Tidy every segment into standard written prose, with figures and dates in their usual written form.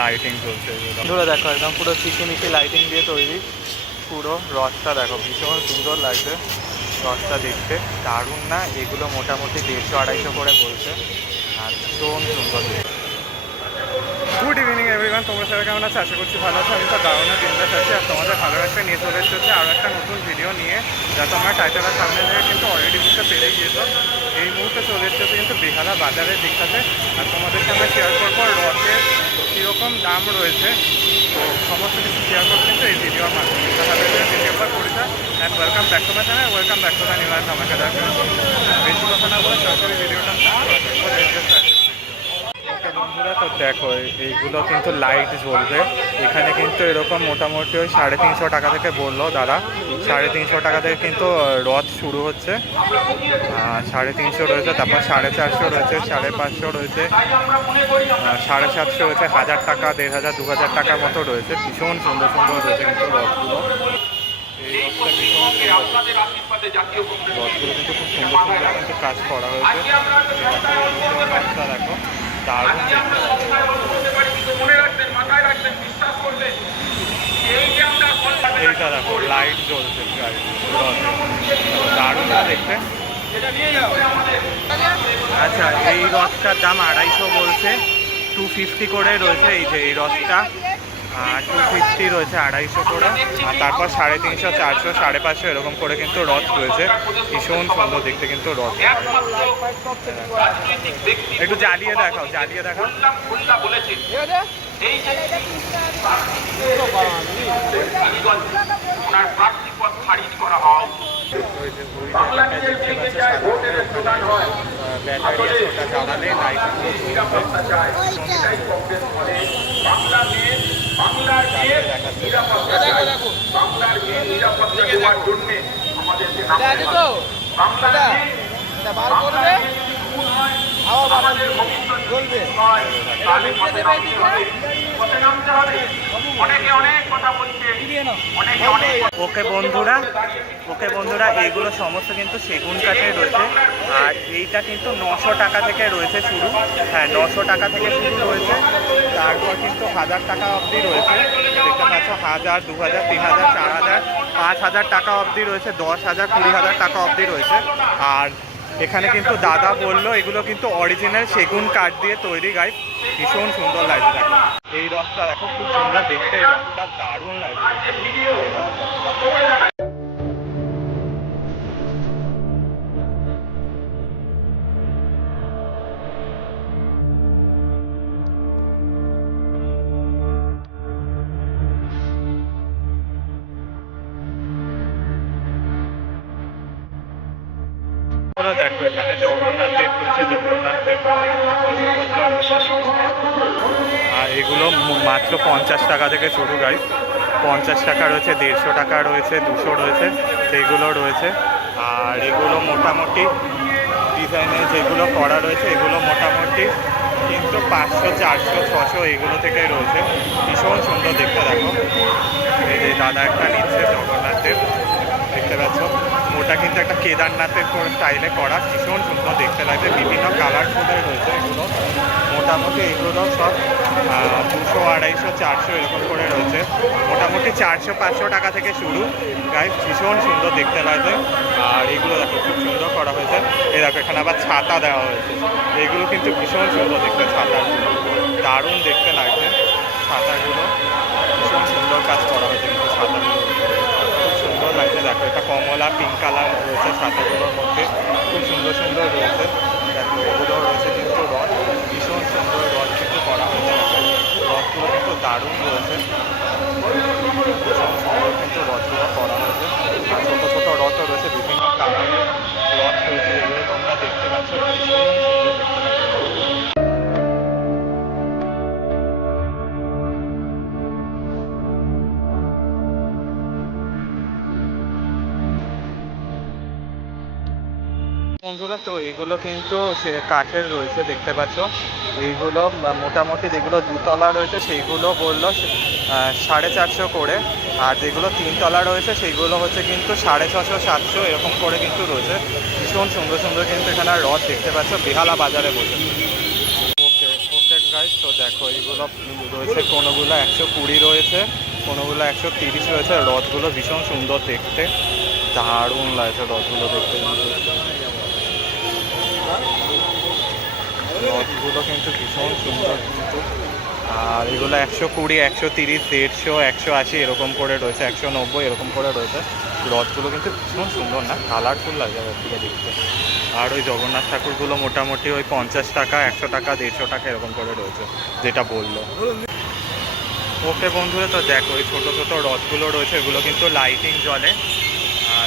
Lighting চলছে ধরে দেখো, একদম পুরো চিকিমিকি লাইটিং দিয়ে তৈরি। পুরো রথটা দেখো, ভীষণ সুন্দর লাগছে রথটা দেখতে, দারুণ না? এগুলো মোটামুটি 150-250 করে বলছে, আর ভীষণ সুন্দর। গুড ইভিনিং এভরিওয়ান, তোমরা সবাই কেমন আছে? আশা করছি ভালো আছে। আমি তো দারুণ বিন্দাস আছি, আর তোমাদের ভালো একটা নিয়ে চলে এসেছে আরও একটা নতুন ভিডিও নিয়ে, যা তোমরা টাইটেলের সামনে থেকে কিন্তু অলরেডি বুঝতে পেরে গিয়েছো। এই মুহূর্তে চলে এসেছে কিন্তু বেহালা বাজারের দিকটাতে, আর তোমাদেরকে আমরা শেয়ার করবো রথের কীরকম দাম রয়েছে। তো সমস্ত কিছু শেয়ার করবো কিন্তু এই ভিডিওর মাধ্যমে। তাহলে ভিডিও পর পড়িতা and welcome back to my channel, welcome back to the new life আমাকে দেখো। বেশি কথা না বলে সরাসরি ভিডিওটা বন্ধুরা। তো দেখো, এইগুলো কিন্তু লাইট জ্বলবে এখানে, কিন্তু এরকম মোটামুটি ওই 350 টাকা থেকে বললো দাদা। 350 টাকা থেকে কিন্তু রথ শুরু হচ্ছে। 350 রয়েছে, তারপর 450 রয়েছে, 550 রয়েছে, 750 রয়েছে, 1000 টাকা, 1500, 2000 টাকার মতো রয়েছে। ভীষণ সুন্দর সুন্দর রয়েছে কিন্তু রথগুলো। এই রথটা ভীষণ সুন্দর, রথগুলো কিন্তু খুব সুন্দর সুন্দর কিন্তু কাজ করা হয়েছে। রথটা দেখো, দারুণ। এইটা দেখো, লাইট জ্বলছে দারুণ না দেখতে। আচ্ছা, এই রথটার দাম 250 বলছে, 250 করে রয়েছে। এই যে এই রথটা 250 রয়েছে, 250 করে। আর তারপর 350, 400, 550 এরকম করে কিন্তু রথ রয়েছে। ভীষণ সুন্দর দেখতে কিন্তু রথ। একটু জ্বালিয়ে দেখাও, জ্বালিয়ে দেখাও। ব্যাটারি ওটা জ্বালালে লাইট ওকে বন্ধুরা, ওকে বন্ধুরা, এইগুলো সমস্ত কিন্তু সেগুন কাঠের রয়েছে। আর এইটা কিন্তু 900 টাকা থেকে রয়েছে শুরু। হ্যাঁ, 900 টাকা থেকে শুরু রয়েছে। তারপর কিন্তু 1000 টাকা অবধি রয়েছে, দেখতে পাচ্ছ। 1000, 2000, 3000, 4000, 5000 টাকা অবধি রয়েছে, 10,000, 20,000 টাকা অবধি রয়েছে। আর এখানে কিন্তু দাদা বললো এগুলো কিন্তু অরিজিনাল সেগুন কাঠ দিয়ে তৈরি। গাইস, ভীষণ সুন্দর লাগছে দেখো। এই রথটা দেখো, খুব সুন্দর দেখতে, এই রথটা দারুণ লাগছে। দেখো, এখানে জগন্নাথ দেব রয়েছে, জগন্নাথ দেব। আর এগুলো মাত্র 50 টাকা থেকে শুরু। গাইস, 50 টাকা রয়েছে, 150 টাকা রয়েছে, 200 রয়েছে, সেইগুলো রয়েছে। আর এগুলো মোটামুটি ডিজাইনে যেগুলো করা রয়েছে, এগুলো মোটামুটি কিন্তু 500, 400, 600 এগুলো থেকেই রয়েছে। ভীষণ সুন্দর দেখতে দেখো। এই যে দাদা একটা নিচ্ছে জগন্নাথ দেব, দেখতে পাচ্ছ। ওটা কিন্তু একটা কেদারনাথের স্টাইলে করা, ভীষণ সুন্দর দেখতে লাগছে। বিভিন্ন কালারফুলের রয়েছে এগুলো। মোটামুটি এগুলো সব 200, 250, 400 এরকম করে রয়েছে। মোটামুটি 400, 500 টাকা থেকে শুরু। গাইস, ভীষণ সুন্দর দেখতে লাগছে। আর এগুলো দেখো, খুব সুন্দর করা হয়েছে। এই দেখো, এখানে আবার ছাতা দেওয়া হয়েছে। এগুলো কিন্তু ভীষণ সুন্দর দেখতে, ছাতাগুলো দারুণ দেখতে লাগছে। ছাতাগুলো ভীষণ সুন্দর কাজ করা হয়েছে কিন্তু ছাতাগুলো খুব সুন্দর লাগছে। দেখো, এটা কমলা পিঙ্ক কালার রয়েছে ছাতাগুলোর মধ্যে, খুব সুন্দর সুন্দর রয়েছে। দেখো, এগুলো রয়েছে কিন্তু রথ, ভীষণ সুন্দর রথ কিন্তু করা হয়েছে। রথগুলো কিন্তু দারুণ রয়েছে, ভীষণ সুন্দর কিন্তু রথগুলো করা হয়েছে। আর ছোটো ছোটো রথও রয়েছে, বিভিন্ন কালারের রথ রয়েছে, এগুলো তোমরা দেখতে পাচ্ছ। ভীষণ সুন্দর দেখতে লাগছে। বন্ধুরা, তো এগুলো কিন্তু কাঠের রয়েছে, দেখতে পাচ্ছ। এইগুলো মোটামুটি যেগুলো 2 তলা রয়েছে সেইগুলো বললো 450 করে। আর যেগুলো 3 তলা রয়েছে সেইগুলো হচ্ছে কিন্তু 650, 700 এরকম করে কিন্তু রয়েছে। ভীষণ সুন্দর সুন্দর কিন্তু এখানে রথ দেখতে পাচ্ছ, বেহালা বাজারে বসে। ওকে ওকে গাইস, তো দেখো এইগুলো রয়েছে, কোনোগুলো 120 রয়েছে, কোনোগুলো 130 রয়েছে। রথগুলো ভীষণ সুন্দর দেখতে, দারুণ লাগছে রথগুলো দেখতে। রথগুলো কিন্তু ভীষণ সুন্দর কিন্তু। আর এগুলো 120, 130, 150, 180 এরকম করে রয়েছে, 190 এরকম করে রয়েছে। রথগুলো কিন্তু ভীষণ সুন্দর না, কালারফুল লাগে রথগুলো দেখতে। আর ওই জগন্নাথ ঠাকুরগুলো মোটামুটি ওই 50 টাকা, 100 টাকা, 150 টাকা এরকম করে রয়েছে, যেটা বললো। ওকে বন্ধুরা, তো দেখো ওই ছোটো ছোটো রথগুলো রয়েছে, এগুলো কিন্তু লাইটিং জ্বলে,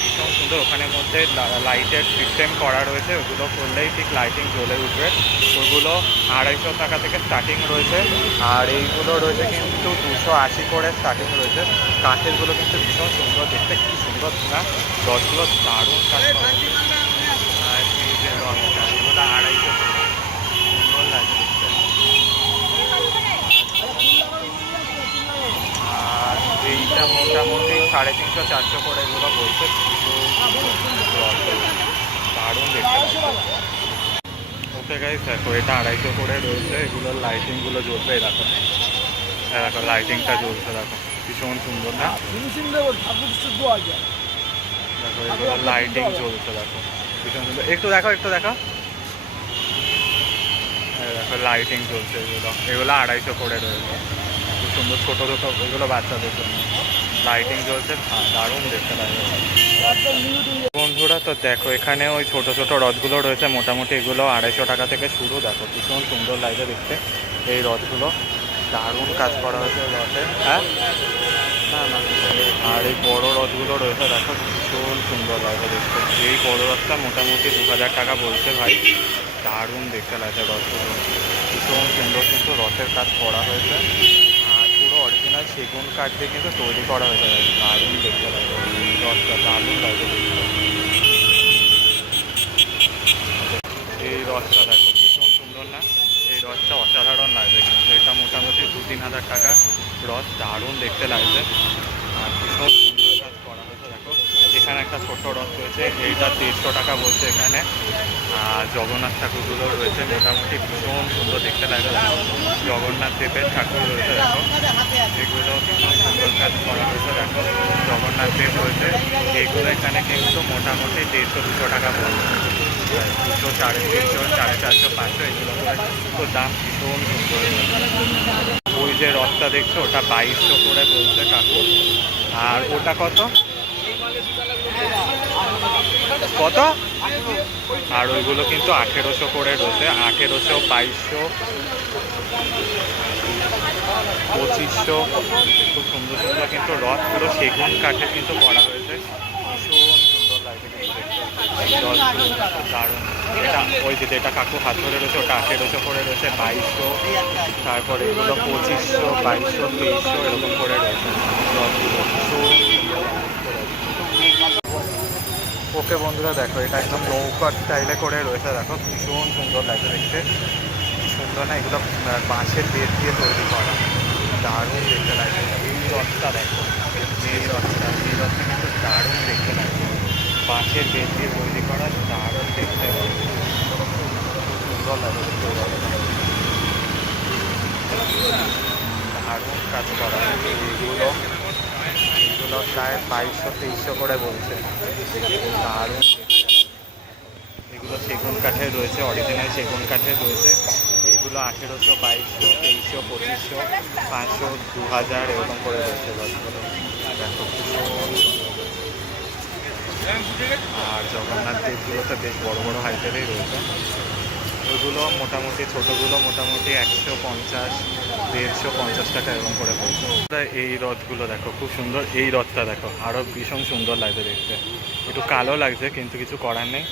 ভীষণ সুন্দর। ওখানের মধ্যে লাইটের সিস্টেম করা রয়েছে, ওগুলো করলেই ঠিক লাইটিং জ্বলে উঠবে। ওগুলো 250 টাকা থেকে স্টার্টিং রয়েছে। আর এইগুলো রয়েছে কিন্তু 280 করে স্টার্টিং রয়েছে। কাঠেরগুলো কিন্তু ভীষণ সুন্দর দেখতে, কী সুন্দর না রথগুলো, দারুণ কাজ করা। আর এই যে রথটা, এগুলো 250 সুন্দর লাগে দেখতে। আর এইটা মোটামুটি 350, 400 করে এগুলো বলছে, দারুণ দেখতে। ওকে গাইস, দেখো এটা 250 করে রয়েছে। এগুলোর লাইটিংগুলো জ্বলবে, দেখো দেখো লাইটিংটা জ্বলছে, দেখো ভীষণ সুন্দর না। দেখো এগুলোর লাইটিং জ্বলছে, দেখো ভীষণ সুন্দর। একটু দেখো, একটু দেখো, দেখো লাইটিং জ্বলছে। এগুলো 250 করে রয়েছে, খুব সুন্দর। ছোটো ছোটো এগুলো বাচ্চাদের জন্য লাইটিং জ্বলছে, দারুণ দেখতে লাগে বন্ধুরা। তো দেখো এখানে ওই ছোটো ছোটো রথগুলো রয়েছে, মোটামুটি এগুলো 250 টাকা থেকে শুরু। দেখো ভীষণ সুন্দর লাগে দেখতে এই রথগুলো, দারুণ কাজ করা হয়েছে রথে। হ্যাঁ, না না। আর এই বড়ো রথগুলো রয়েছে, দেখো ভীষণ সুন্দর লাগে দেখতে। এই বড়ো রথটা মোটামুটি 2000 টাকা বলছে ভাই, দারুণ দেখতে লাগে রথগুলো, ভীষণ সুন্দর কিন্তু রথের কাজ করা হয়েছে। আর পুরো অরিজিনাল সেগুন কাঠ দিয়ে কিন্তু তৈরি করা হয়েছে, দারুণ দেখতে লাগে রথটা, দারুণ লাগে দেখতে। এই রথটা দেখো ভীষণ সুন্দর না, এই রথটা অসাধারণ লাগছে কিন্তু। এটা মোটামুটি 2-3 হাজার টাকা রথ, দারুণ দেখতে লাগছে। আর ভীষণ সুন্দর কাজ করা হয়েছে। দেখো এখানে একটা ছোট্ট রথ রয়েছে, এইটা 150 টাকা বলছে এখানে। আর জগন্নাথ ঠাকুরগুলো রয়েছে, মোটামুটি ভীষণ সুন্দর দেখতে লাগে। দেখো জগন্নাথ দেবের ঠাকুর রয়েছে, দেখো এগুলো ভীষণ সুন্দর কাজ করা হয়েছে। দেখো জগন্নাথ দেব রয়েছে, এইগুলো এখানে কিন্তু মোটামুটি 150-200 টাকা বলছে। 200, 350, 450, 500 এগুলো করে তো দাম ভীষণ সুন্দর। ওই যে রথটা দেখছো, ওটা 2200 করে বলছে কাকু। আর ওটা কত কত? আর ওইগুলো কিন্তু 1800 করে রয়েছে, 1800, 2200, 2500। খুব সুন্দর সুন্দর কিন্তু রথ, পুরো সেগুন কাঠে কিন্তু করা হয়েছে, ভীষণ সুন্দর লাগে কিন্তু দেখতে রথগুলো, দারুণ। এটা ওই যে যেটা কাকু হাত ধরে রয়েছে, ওটা 1800 করে রয়েছে, 2200, তারপরে এগুলো 2500, 2200, 2300 এরকম করে রয়েছে রথগুলো, ওকে বন্ধুরা, দেখো এটা একদম নৌকা স্টাইলে করে রয়েছে, দেখো ভীষণ সুন্দর লাগে দেখতে, কি সুন্দর না। এগুলো বাঁশের বেত দিয়ে তৈরি করা, দারুণ দেখতে লাগে। এই রথটা দেখো, এই রথটা কিন্তু দারুণ দেখতে লাগে, বাঁশের বেত দিয়ে তৈরি করা, দারুণ দেখতে সুন্দর লাগে দেখতে। দারুণ কাজ করা এইগুলো, এগুলো প্রায় 2200-2300 করে বলছে, দারুণ। এগুলো সেগুন কাঠের রয়েছে, অরিজিনাল সেগুন কাঠের রয়েছে। এগুলো 1800, 2200, 2300, 2500, 500, 2000 এরকম করে রয়েছে রথগুলো, দেখো। আর জগন্নাথ দেবগুলো তো বেশ বড় বড় হাইটেরই রয়েছে। ওইগুলো মোটামুটি ছোটোগুলো মোটামুটি 150, 150 টাকা এরকম করে পড়ছে। এই রথগুলো দেখো খুব সুন্দর, এই রথটা দেখো আরও ভীষণ সুন্দর লাগছে দেখতে, একটু কালো লাগছে কিন্তু কিছু করার নেই,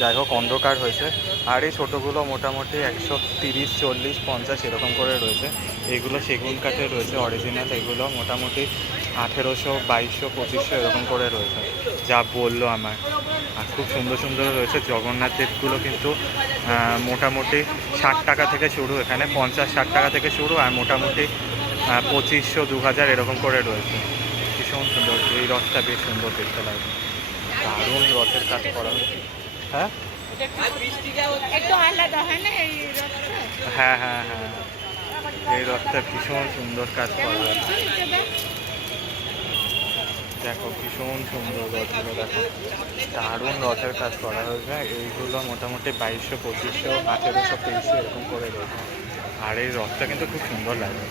যাই হোক অন্ধকার হয়েছে। আর এই ছোটোগুলো মোটামুটি 130, 40, 50 এরকম করে রয়েছে। এইগুলো সেগুন কাঠের রয়েছে অরিজিনাল, এগুলো মোটামুটি 1800, 2200, 2500 এরকম করে রয়েছে, যা বললো আমার। আর খুব সুন্দর সুন্দর রয়েছে। জগন্নাথ দেবগুলো কিন্তু মোটামুটি 60 টাকা থেকে শুরু, এখানে 50-60 টাকা থেকে শুরু, আর মোটামুটি 2500, 2000 এরকম করে রয়েছে, ভীষণ সুন্দর। এই রথটা বেশ সুন্দর দেখতে লাগে, দারুণ রথের কাজ করা হয়েছে। হ্যাঁ হ্যাঁ হ্যাঁ হ্যাঁ এই রথটা ভীষণ সুন্দর কাজ করা আছে। দেখো ভীষণ সুন্দর রথগুলো, দেখো দারুণ রথের কাজ করা হয়েছে। এইগুলো মোটামুটি 2200, 2500, 1800, 2300 এরকম করে রয়েছে। আর এই রথটা কিন্তু খুব সুন্দর লাগে।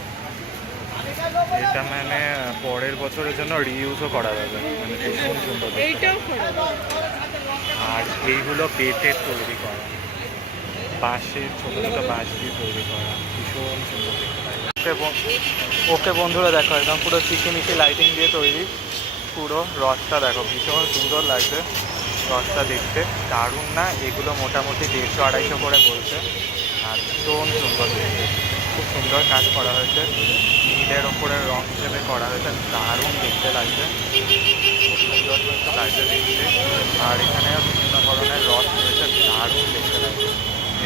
এটা মানে পরের বছরের জন্য রিইউজও করা যাবে, মানে ভীষণ সুন্দর দেখতে। আর এইগুলো বেতের তৈরি করা, বাঁশের ছোটো ছোটো বাঁশ দিয়ে তৈরি করা, ভীষণ সুন্দর দেখতে লাগে। ওকে বন্ধুরা, দেখো একদম পুরো চিকিমিকি লাইটিং দিয়ে তৈরি পুরো রথটা, দেখো ভীষণ সুন্দর লাগছে রথটা দেখতে, দারুণ না? এগুলো মোটামুটি 150-250 করে বলছে। আর ভীষণ সুন্দর দেখতে, খুব সুন্দর কাজ করা হয়েছে, নীলের ওপরে রং হিসেবে করা হয়েছে, দারুণ দেখতে লাগছে, খুব সুন্দর কিন্তু লাগছে দেখতে। আর এখানে বিভিন্ন ধরনের রথ রয়েছে, দারুণ দেখতে লাগছে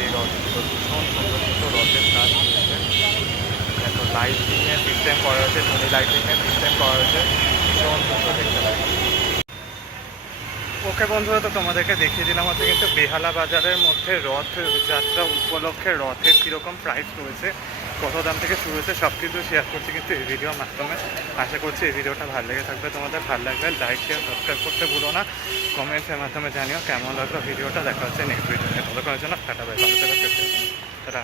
এই রথগুলো, ভীষণ সুন্দর সুন্দর রথের কাজ রয়েছে। দেখো লাইটিংয়ের সিস্টেম করা হয়েছে, টুনি লাইটিংয়ের সিস্টেম করা হয়েছে, ভীষণ সুন্দর দেখতে লাগে। ওকে বন্ধুরা, তো তোমাদেরকে দেখিয়ে দিলাম হচ্ছে কিন্তু বেহালা বাজারের মধ্যে রথ যাত্রা উপলক্ষে রথের কীরকম প্রাইস রয়েছে, কত দাম থেকে শুরু হয়েছে, সব কিছু শেয়ার করছি কিন্তু এই ভিডিওর মাধ্যমে। আশা করছি এই ভিডিওটা ভালো লেগে থাকবে, তোমাদের ভালো লাগবে লাইক শেয়ার সাবস্ক্রাইব করতে ভুলো না, কমেন্টসের মাধ্যমে জানিও কেমন লাগলো ভিডিওটা। দেখা হচ্ছে নেক্সট ভিডিওতে, ততক্ষণের জন্য টাটা বাই, ভালো থাকো, সুস্থ থাকো, টাটা।